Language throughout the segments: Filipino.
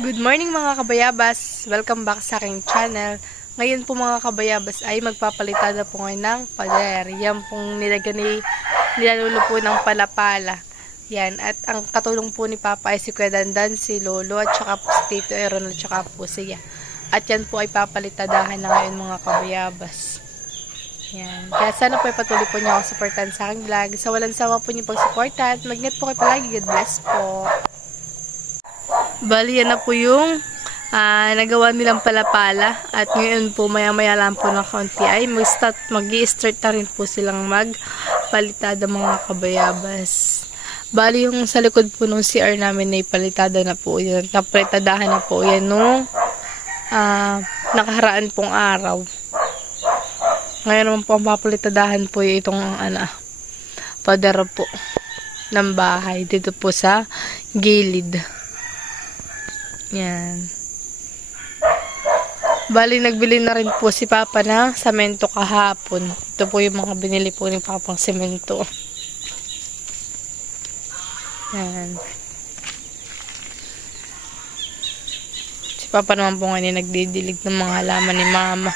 Good morning mga kabayabas! Welcome back sa aking channel. Ngayon po mga kabayabas ay magpapalitan na po ngayon ng pader. Yan pong nilalulo po ng palapala. Yan. At ang katulong po ni Papa ay si Kuya Dandan, si Lolo, at saka po si Tito Aaron, at saka po siya. At yan po ay papalitadahan na ngayon mga kabayabas. Yan. Kaya sana po ay patuloy po niyo ako supportan sa aking vlog. Sa walang sawa po niyo pag-supportan. Mag-ingat po kayo palagi. God bless po. Bali, yan na po yung nagawa nilang palapala. At ngayon po, maya-maya lang po ng kaunti ay mag-i-start na rin po silang magpalitada mga kabayabas. Bali, yung sa likod po nung CR namin ay palitada na po yan. Napalitadahan na po yan nung nakaharaan pong araw. Ngayon naman po ang papalitadahan po yung itong pader po ng bahay. Dito po sa gilid. Yan. Bali, nagbili na rin po si Papa ng semento kahapon. Ito po yung mga binili po ni Papang semento. Yan. Si Papa naman po ngayon nagdidilig ng mga halaman ni Mama.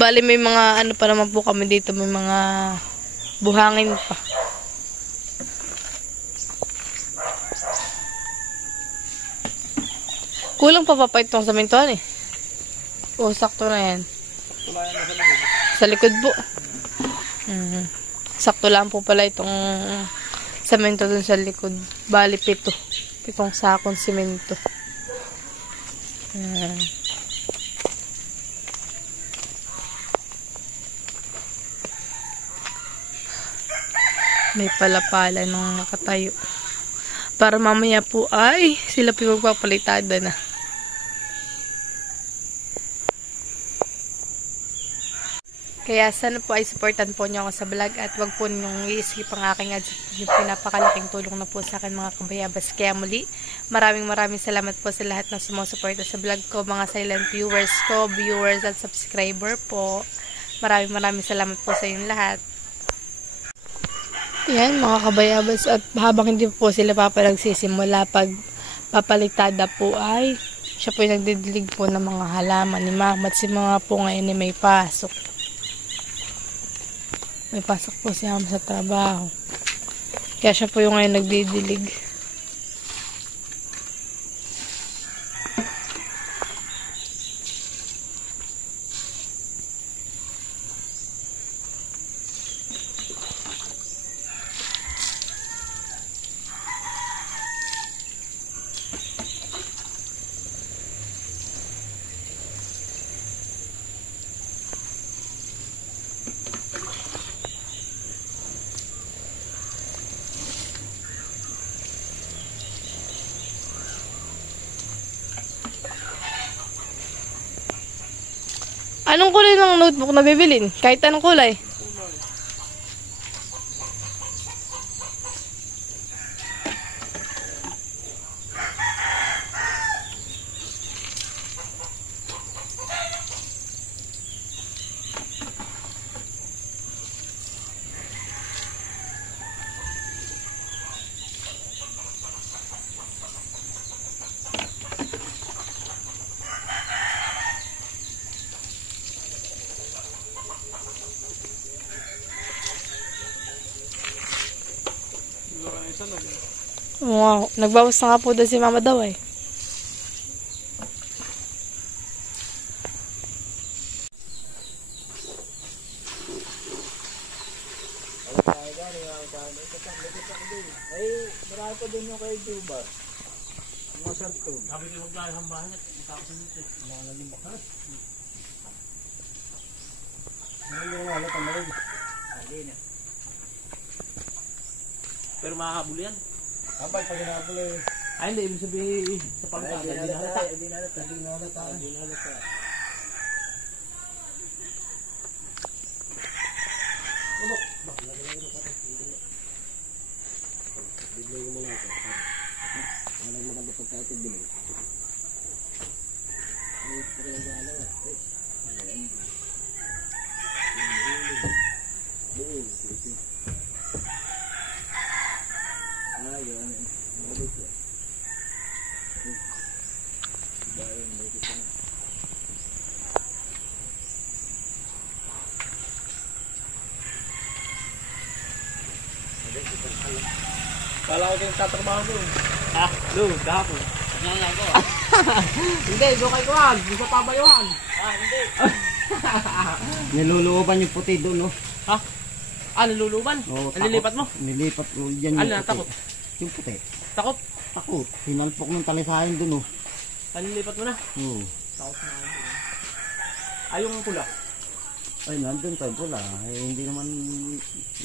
Bali, may mga pa naman po kami dito. May mga buhangin pa. Kulang pa pa itong sementohan eh. O, sakto na yan. Sa likod po. Sakto lang po pala itong semento dun sa likod. Bali, 7. 7 sakong semento. May palapala nung nakatayo. Para mamaya po ay sila po magpapalitada na. Kaya sana po ay supportan po niyo ako sa vlog at wag po ninyong i-skip ang aking ads. Yung pinapakalaking tulong na po sa akin mga kabayabas. Kaya muli, maraming salamat po sa lahat ng sumusuporta sa vlog ko. Mga silent viewers ko, viewers at subscriber po. Maraming salamat po sa inyong lahat. Yan mga kabayabas, at habang hindi po sila nagsisimula pag papalitada po ay siya po yung nagdidilig po ng mga halaman ni Mama at si mga po ngayon ay may pasok. May pasok po si Mama sa trabaho. Kaya siya po yung ngayon nagdidilig. Anong kulay ng notebook na bibilin? Kahit anong kulay. Wow, nagbawas na nga po doon si Mama daw eh. Ay, marami pa din yung kay Juba. Mga santo. Sabi ko magdahil hambahan at matapos nito. Mga nalimakas. Hindi nga wala tamarin. Hindi na. Pero makakabul yan. Ambay, pag hinabul eh. Ay, hindi. Ibig sabihin sa pangkada. Hindi nalata. Bigay mo mga ito. Walang maganda pagkatid din. Ay, pagkakala nga. Ayun. Kala ko kayong tatrabaho doon. Ha? Doon, kahapon. Yan lang ko. Hindi, doon kay Kuhan. Doon sa pabayuhan. Hindi. Niluluban yung puti doon, no? Ha? Niluluban? Oo, Nililipat mo? Nilipat ko yan yung Ano na, puti. takot? Yung puti. Takot? Takot. Sinalpok ng talisahin doon, no? Nililipat mo na? Oo. Takot na ako. Yung pula. Ay, nandun pa yung pula. Eh, hindi naman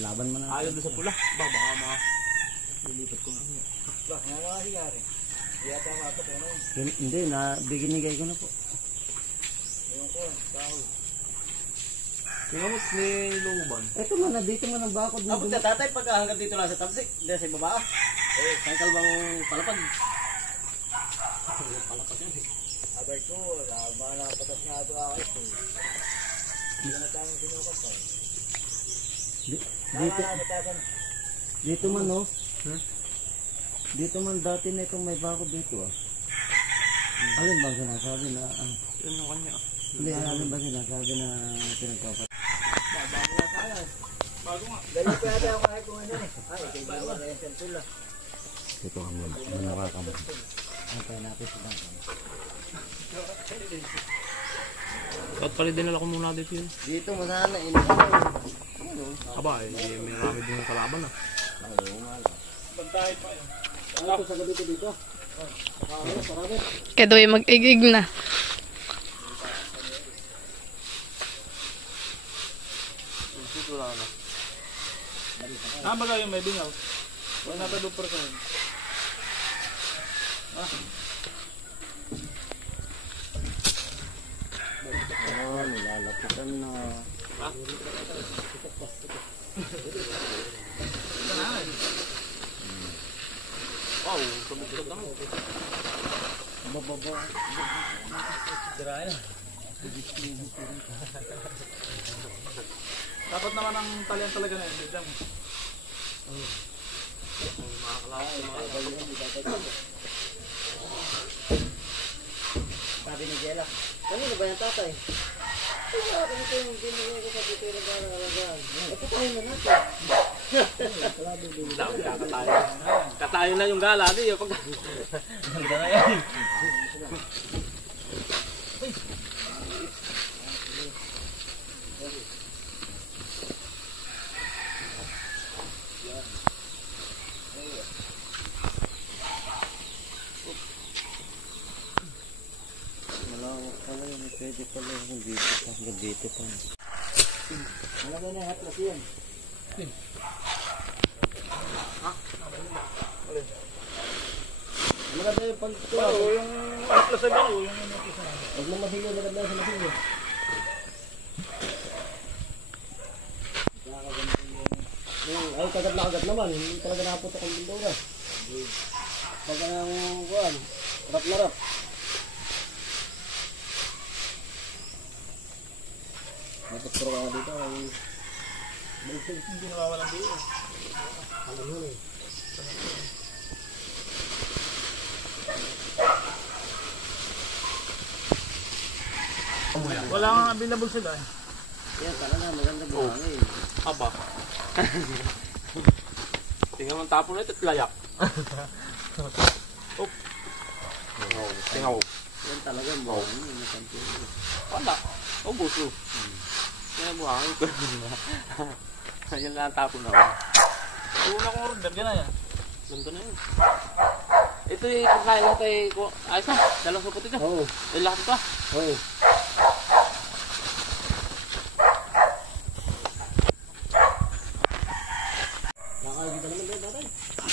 laban man na. Ayaw doon sa pula. Baka mga lilipat ko na. Ba, nga nga sigari. Hindi ata matot, ano? Hindi, binigay ko na po. Yung ko, tao. Tingnan mo, niluban. Ito man, dito man ang bakod. Abot na tatay pagka hanggang dito lang sa tabsik. Dahil sa baba. Saan kalbang palapag? Palapag yan. Abay ko, mga nakapatas nga ito ako. Hindi na tayo sinukas. Dito man, no? Dito man dati na itong may bakod dito, ah. Alin bang sinasabi na, Yun ang kanya. hindi, alin bang sinasabi na pinagpapat? Bago nga tayo. Bago nga. Dali pa yata ako kahit kung ano eh. Ay, kaya ba na yung sentula. Ito ang muna ka mo. Antay natin sila. At pala dinala ko muna dito yun. Dito masana, Aba, may marami din yung kalaban ah. Bantahin pa yun. Ano ito sa gabi ko dito? Kaya daw yung mag-igig na. Dito lang na. Baga yung may bingaw. Wala na pa doon pa rin. Nilalapitan na. Wow, sabog-sabog lang. Bababa. Sirain na. Dapat naman ang talian talaga na yun. Dito mo. Mga kalawang mga Sabi ni Jella, kanino ba yung tatay? Ay, ito yung binigay ko sa dito yung nagkakalagaan. Ito tayo na natin. Katayo na yung gala. Di, pag... Ganda na yan. Wala yung pwede pala yung dito pa. Hanggang dito pa. Malagay na yung hatlas yan. Malagay na yung pagtuwa. Oo, yung atlas sa bingaw. Yung atlas na. Huwag mo masinyo, malagay na sa masinyo. Ay, kagat na kagat naman. Hindi talaga nakaputok ang bindura. Pagka ng kuwan, rap na rap. Napatro ka dito ay Hindi nawawalan dito. alam mo eh. Wala nga available sila eh. Kaya talaga maganda buhangin. Aba. Tingnan mo ang tapo na ito at layak. Oh. Tingaw. Yan talaga buhangin. Wala. Ubus oh. Yan ang buhangin ko. Yan lang ang tapo na ako. Una kong order, gana yan. Ganda na yun. Ito yung pagkain natin ay... Ayos na. Dalawang supot ito. Oo. Ay lahat ito ah. Oo. Nakakagin ka naman doon tatay.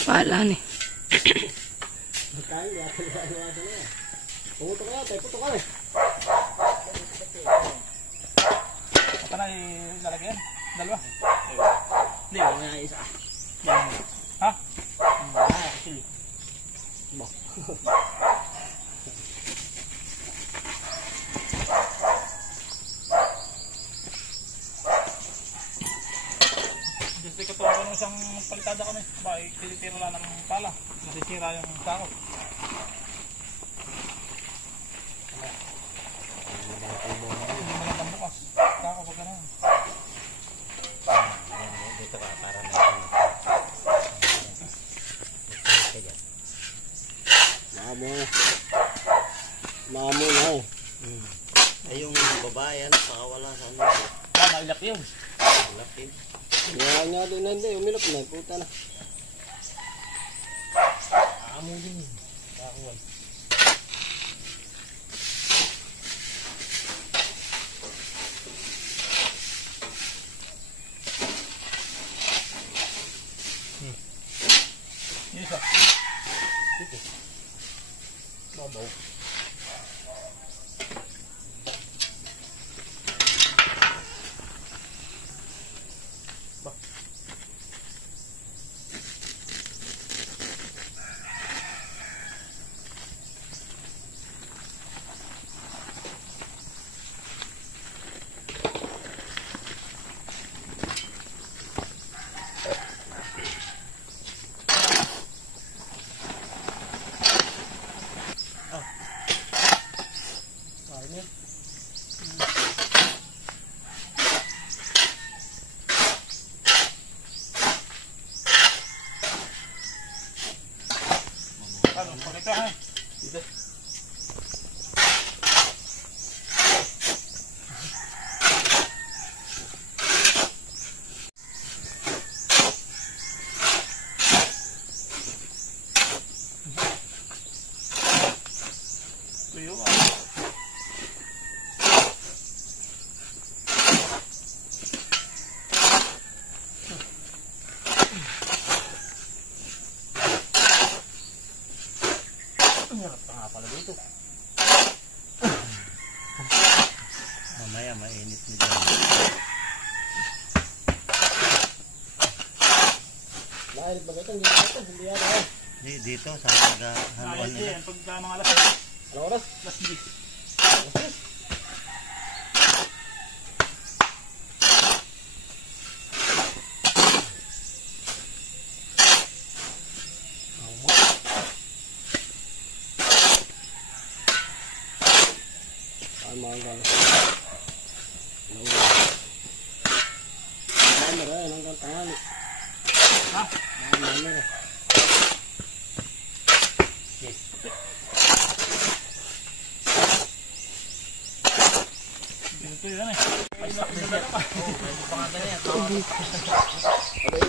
Palan eh. Tayo, iwasan na. Pumuto ka yata, puto ka eh. Ito na ilalagyan. Dalawa. Hindi, mga isa. Ha? Actually. Just ikaw to ako nung isang palitada kami. Ba, tinitira lang ng pala. Nasisira yung sako. Hindi magandang bukas. Sako pag ganun. Dito ka, para na. Ilap yun. Ilap yun. Nga din hindi. Umilap na. Puta na. Amo din. Kakuan. Isa. Ito. Babaw. Mamaya mainit mo dyan. Dahil bagatang dito. Hindi yan ako. Dito sa haluan nila. Pagka mga alas. Anong oras? Alas 10. Ay mga galas. Ay maray. Hanggang tangali. Ha? Ay maray. Ito yun eh. May stock din siya. Medyo pa nga ganyan.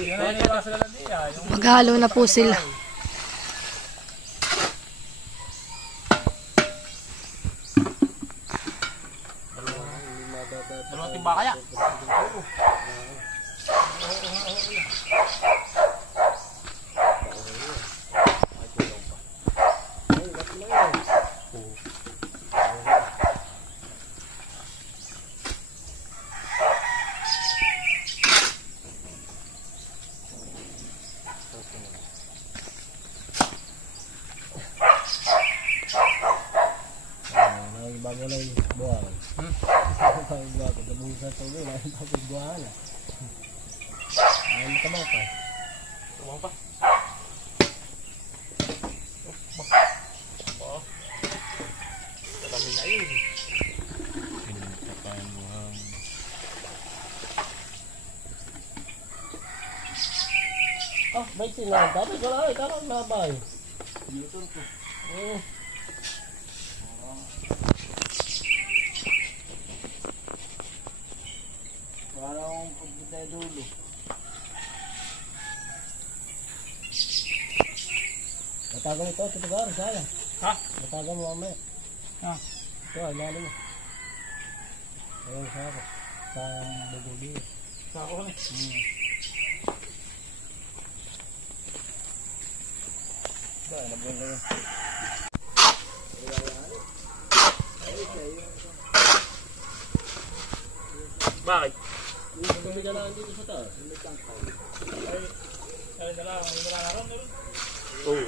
Yan yung nasa galandiya. Maghalo na po sila. Dalawang timba kaya. Bago lang yung buwan. Bago tabong sa tuloy na yung tapos buwan. Ay matamang pa. Tumang pa. Dami na yun. Ah, baik sila. Dapat wala ay karon na bay. Dito ko. Oh. Wala akong pagpunta dulo. Matagal ito, ito lugar, sayang. Ha? Matagal mo mamaya. Ha? Ito, alala mo. Ayun, sayang. Sayang bubugi. Sa ako kami. Dahil, nabuhan ka yun. Bakit? Yung bumigyan lang dito sa taas. Ay, wala na ron. Oo.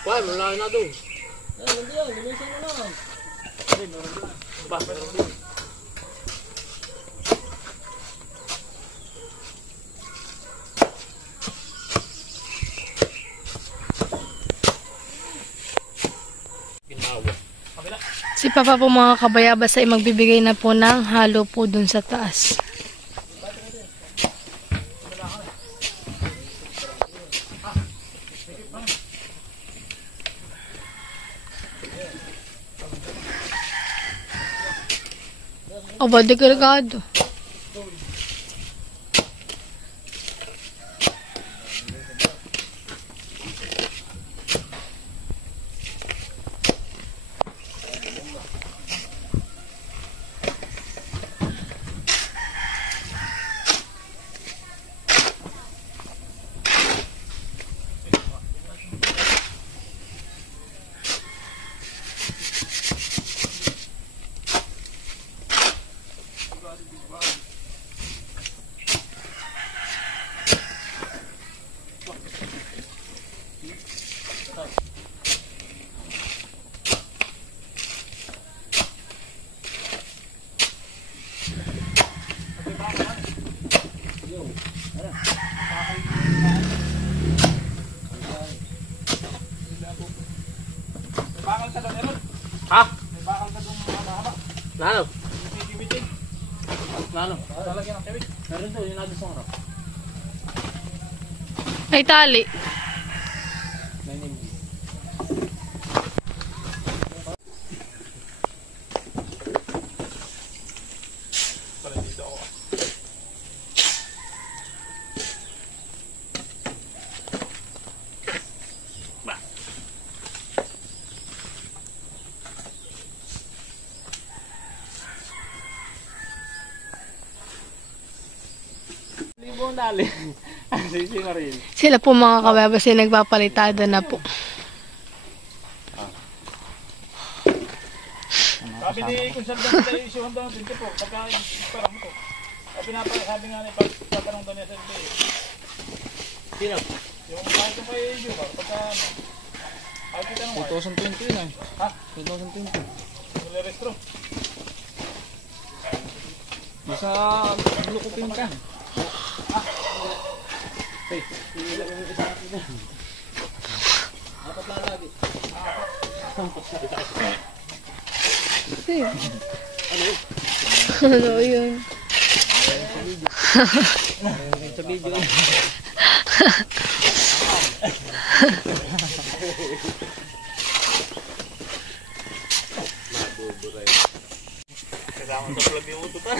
Kuya, wala na doon. Eh, hindi yan. Lumisan mo lang. Ba, meron din. Ginawa. Kabila. Si Papa po mga kabayabas ay magbibigay na po ng halo po dun sa taas. Aba, dekargado. Bakal ka doon, Erod. Ha? May bakal ka doon mahaba. Nano? Bibitin. Nano? Lalagyan ng kawit. Meron to, yung nagusong ro. Ay, tali. Para dito ako. Libo dali. Sisi Maril. Sila po mga kabayabas ay nagpapalitada na po. Sabi ni Consultant sa isuhan daw ng 20 po. Pagka parang mo to. Sabi nga ni pagkatanong daw niya sa LBA. Sino? Yung kahit yung kay Jumar. Pagka ano. Kahit kita nung 2020 yun eh. Ha? 2020. Nilirestro. Nasa lukupin ka. Hey, hindi yung isa natin. Apat lang lagi. Ano yun? Sa video eh. Kailangan sa vlog yung uto pa.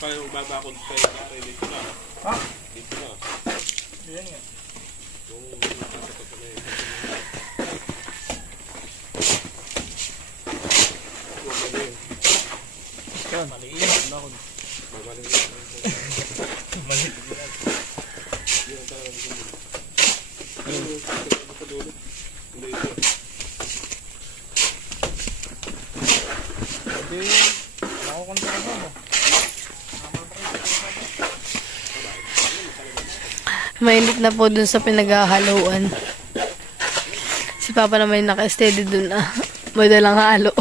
Kaya babakod kayo na dito na. Ha? Dito na. Yan nga. Yung nasa pagkamay. Maliit. Bakod. Mainit na po dun sa pinaghahaluan. Si Papa naman yung naka-steady dun na. May dalang halo.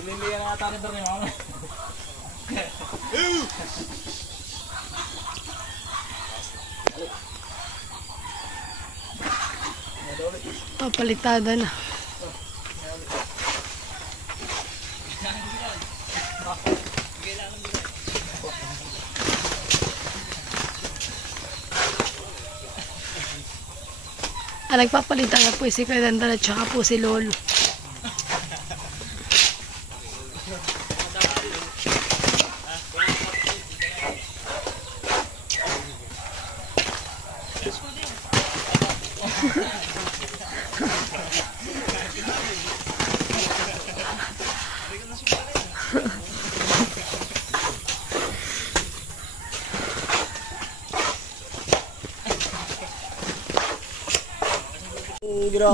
Nililiyan na ata ni Bernie, mama. Papalitada na. Nagpapalitan na po si Kuya Dandan at saka po si Lolo.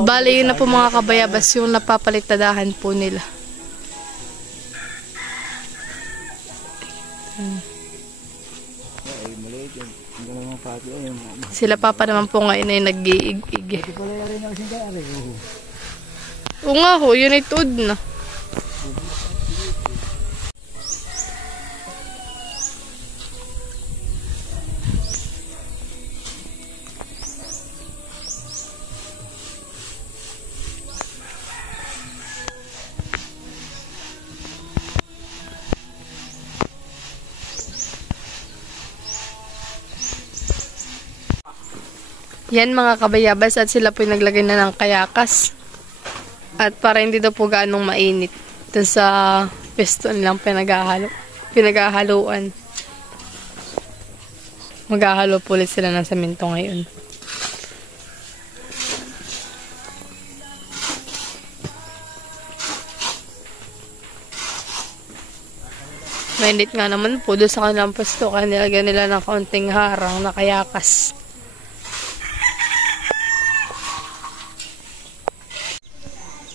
Bali, yun na po mga kabayabas yung napapalitadahan po nila. Sila Papa naman po ngayon ay nag-iig-ig. Oo nga ho, yun ay tuod na. Yan mga kabayabas at sila po naglagay na ng kayakas. At para hindi daw po gaanong mainit. Ito sa pesto nilang pinaghahaluan. Maghahalo po ulit sila ng semento ngayon. Mainit nga naman po doon sa kanilang pwesto, kaya nilagyan nila ng kaunting harang na kayakas.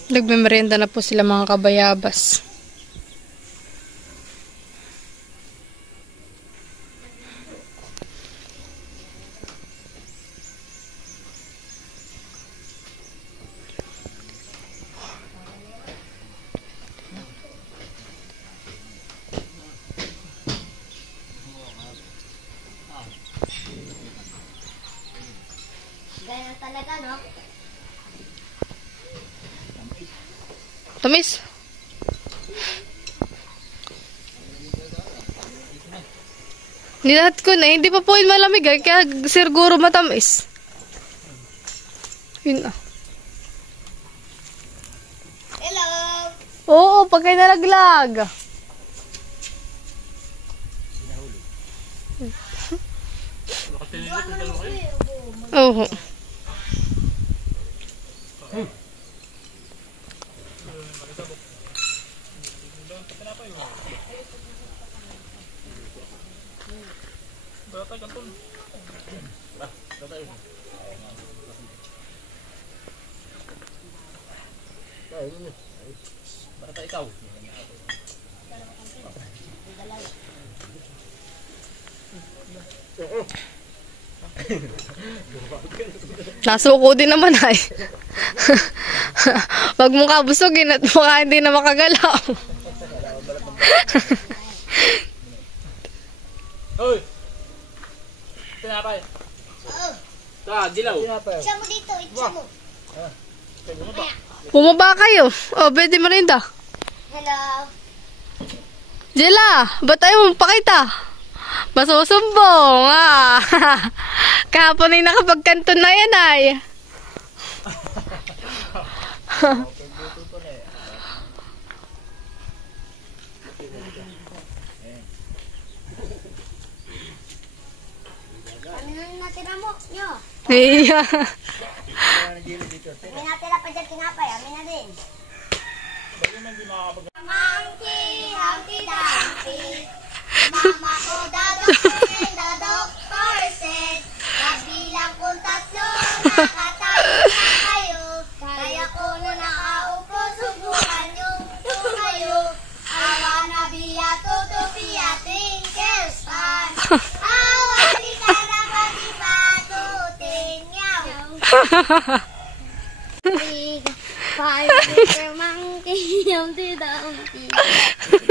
Nagmemerienda na po sila mga kabayabas. Ganyan talaga, no? Tamis. Nilahat ko na, hindi pa po yun malamig ay, kaya siguro matamis. Yun na. Hello! Oo, pagkay nalaglag. Oo. Bata ikaw. Nasuko din naman ay. Wag mong kabusugin at baka hindi na makagalaw. Hoy! Tinapay. Dilaw. Siya mo dito, itcha mo. Bumaba kayo. O, pwede merinda. Hello! Jela, ba't ayaw mong pakita? Masusumbong, ah. Kahapon ay nakapagkanton na yan ay. Ano nang natira mo, nyo? Iya. May natira pa dyan tinapay, amin na din. Monkey, Humpty Dumpty. Mama ko the doctor said, kabilang kong tatlo, nakatayo na kayo. Kaya ko na nakaupo, subukan yung tumayo. I wanna be a to be a twinkle star. Awa di ka na pag-ibatutin, yaw. Big, 5 little monkey, Humpty Dumpty.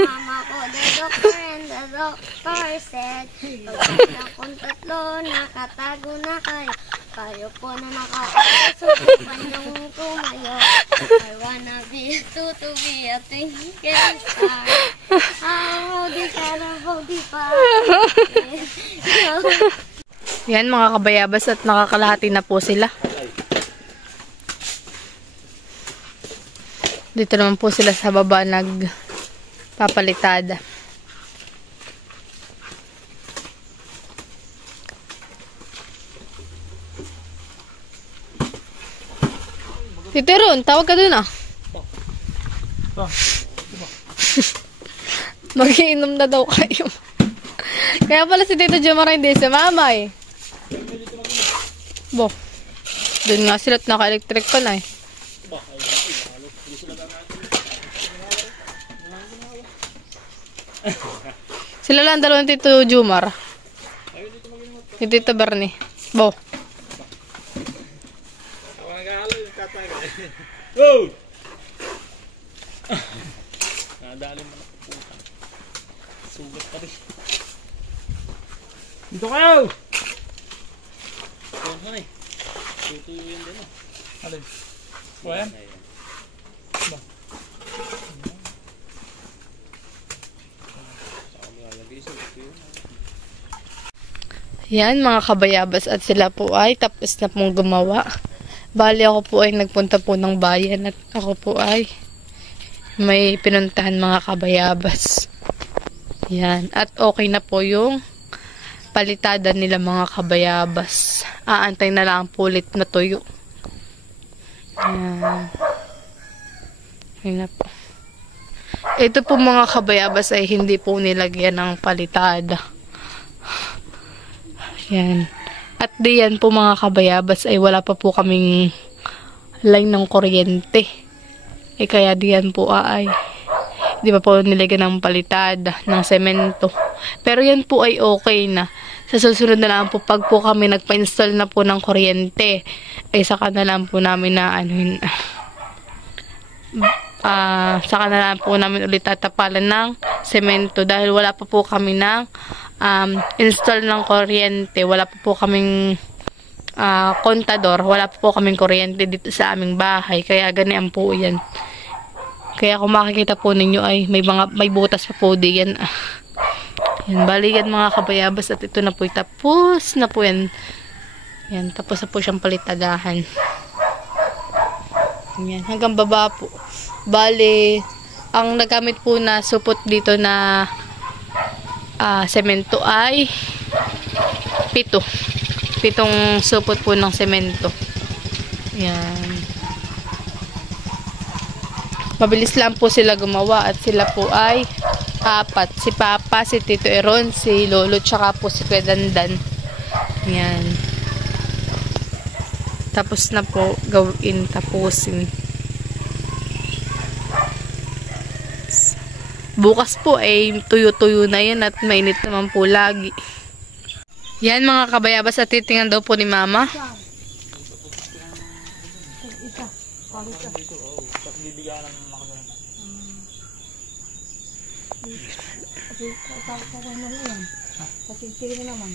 Mama ko the doctor and the doctor said, pagkakang kong tatlo, nakatago na kayo. Kayo po na nakaupo, subukan yung tumayo. I wanna be to be a twinkle star. Howdy ka na, howdy pa. Yan mga kabayabas at nakakalahati na po sila. Dito naman po sila sa baba nagpapalitada. Tito Ron, tawag ka dun ah. Mag-iinom na daw kayo. Kaya pala si Tito Jomar hindi si Mama eh. Bo. Doon nga sila at naka-electric pa na eh. Sila lang dalawang Tito Jomar. Yung Tito Bernie. Bo. Go! Nadali mo na po. Sugat pa rin. Dito kayo! Ito nga eh. Tutuyuin din ah. Alin? O yan? Ba? Yan mga kabayabas at sila po ay tapos na pong gumawa. Bali ako po ay nagpunta po ng bayan at ako po ay may pinuntahan mga kabayabas. Yan. At okay na po yung palitada nila mga kabayabas. Aantay na lang po ulit na tuyo. Yan. Okay na po. Ito po mga kabayabas ay hindi po nilagyan ng palitada. Yan. At diyan po mga kabayabas ay wala pa po kaming line ng kuryente. Kaya diyan po ay di ba po nilagyan ng palitada ng semento. Pero yan po ay okay na. Sa susunod na lang po pag po kami nagpa-install na po ng kuryente, ay saka na lang po namin na saka na lang po namin ulit tatapalan ng semento dahil wala pa po kami ng install ng kuryente. Wala pa po kaming kontador. Wala pa po kaming kuryente dito sa aming bahay. Kaya ganyan po yan. Kaya kung makikita po ninyo ay may butas pa po diyan. Yan, bali yan mga kabayabas at ito na po tapos na po yan. Yan, tapos na po siyang palitadahan. Yan, hanggang baba po. Bali, ang nagamit po na supot dito na semento ay 7. 7 supot po ng semento. Yan. Mabilis lang po sila gumawa at sila po ay 4. Si Papa, si Tito Eron, si Lolo, tsaka po si Kuya Dandan. Yan. Tapos na po tapusin. Bukas po ay tuyo-tuyo na yan at mainit naman po lagi. Yan mga kabayabas at titingnan daw po ni Mama. Kasi sige naman.